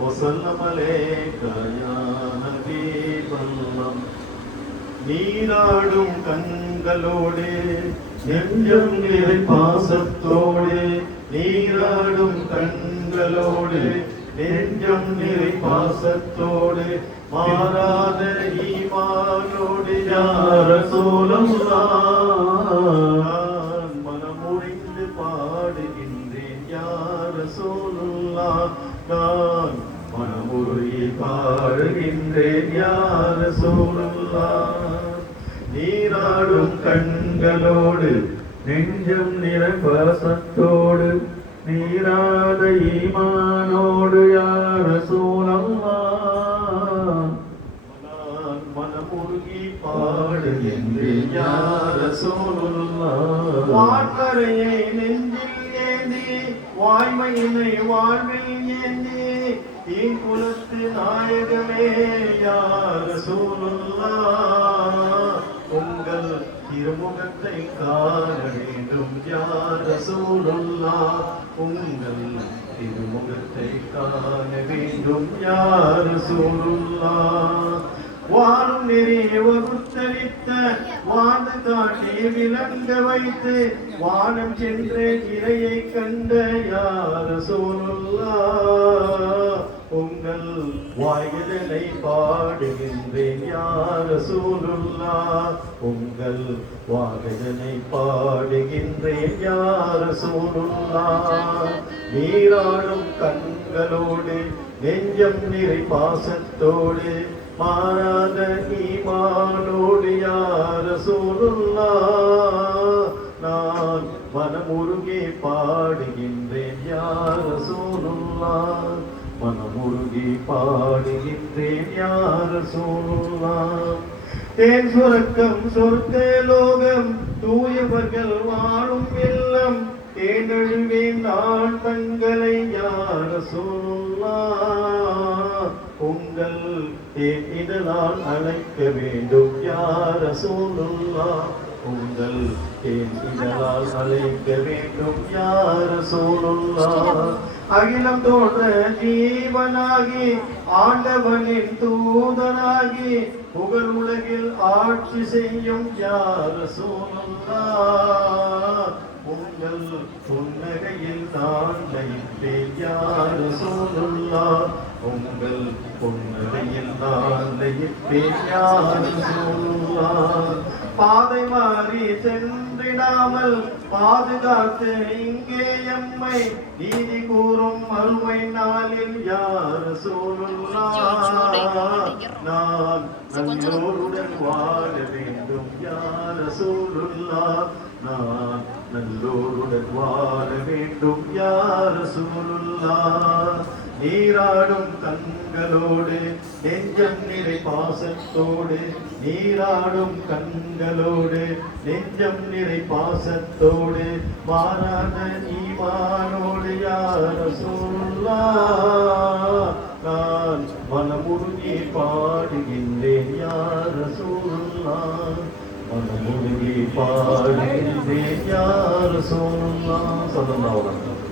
وسلم عليك يا حبيب الله. நீராடும் கண்களோடு நெஞ்சம் நிறை பாசத்தோடு, நீராடும் கண்களோடு நெஞ்சம் நிறை பாசத்தோடு, மாறாத ஈமானோடு யா ரசூலல்லாஹ் மனமுறிந்து பாடுகின்றேன் யா ரசூலுல்லாஹ். நான் மனமுருகி பாடுகின்றேன் யா ரசூலுல்லாஹ். நீராடும் கண்களோடு நெஞ்சம் நிறை பாசத்தோடு, நீராத ஈமானோடு யா ரசூலல்லாஹ். நான் மனமுருகி பாடுகின்றேன் யா ரசூலுல்லாஹ். வான்வரையை நெஞ்சில் ஏந்தி வாய்மையினை வாழ்வில் ஏந்தி என் குலத்து நாயகமே யா ரசூலுல்லாஹ். உங்கள் திருமுகத்தை காண வேண்டும் யா ரசூலுல்லாஹ். உங்கள் திருமுகத்தை காண வேண்டும் யா ரசூலுல்லாஹ். வாழும் நெறி வகுத்தளித்த வாழ்ந்து காட்டி விளங்க வைத்து வானம் சென்ற இறையை கண்ட யா ரசூலுல்லாஹ். உங்கள் வாயிலை பாடுகின்றேன் யா ரசூலுல்லாஹ். உங்கள் வாயிலை பாடுகின்றேன் யா ரசூலுல்லாஹ். நீராடும் கண்களோடு நெஞ்சம் நிறை பாசத்தோடு, மாறாத ஈமானோடு யா ரசூலுல்லாஹ். நான் மனமுருகி பாடுகின்றேன் யா ரசூலுல்லாஹ். மனமுருகி பாடுகின்றேன் யா ரசூலுல்லாஹ். தேன் சுரக்கம் சொர்க்க லோகம் தூயவர்கள் வாழும் இல்லம், தேனழுவேன் நான் தங்களை யா ரசூலுல்லாஹ். உங்கள் தேன் இதனால் அழைக்க வேண்டும் யா ரசூலுல்லாஹ். உங்கள் தேன் இதனால் அழைக்க வேண்டும் யா ரசூலுல்லாஹ். அகிலம் தோன்ற ஜீவனாகி ஆண்டவனின் தூதனாகி புகழ் உலகில் ஆட்சி செய்யும் யா ரசூலுல்லாஹ். உங்கள் புன்னகையில் நான் லயிப்பேன் யா ரசூலுல்லாஹ். உங்கள் புன்னகையில் நான் லயிப்பேன் யா ரசூலுல்லாஹ். பாதை மாறி சென்றிடாமல் பாதுகாத்து இங்கே எம்மை நீதி கூறும் அருமை நாளில் யா ரசூலுல்லாஹ். நான் நல்லோருடன் வாழ வேண்டும் யா ரசூலுல்லாஹ். நான் நல்லோருடன் வாழ வேண்டும் யா ரசூலுல்லாஹ். நீராடும் கண்களோடு நெஞ்சம் நிறை பாசத்தோடு, நீராடும் கண்களோடு நெஞ்சம் நிறை பாசத்தோடு, மாறாத ஈமானோடு யா ரசூலுல்லாஹ். நான் மனமுருகி பாடுகின்றேன் யா ரசூலுல்லாஹ். மனமுருகி பாடுகின்றேன் யா ரசூலுல்லாஹ். ஸல்லல்லாஹு அலைஹி வஸல்லம்.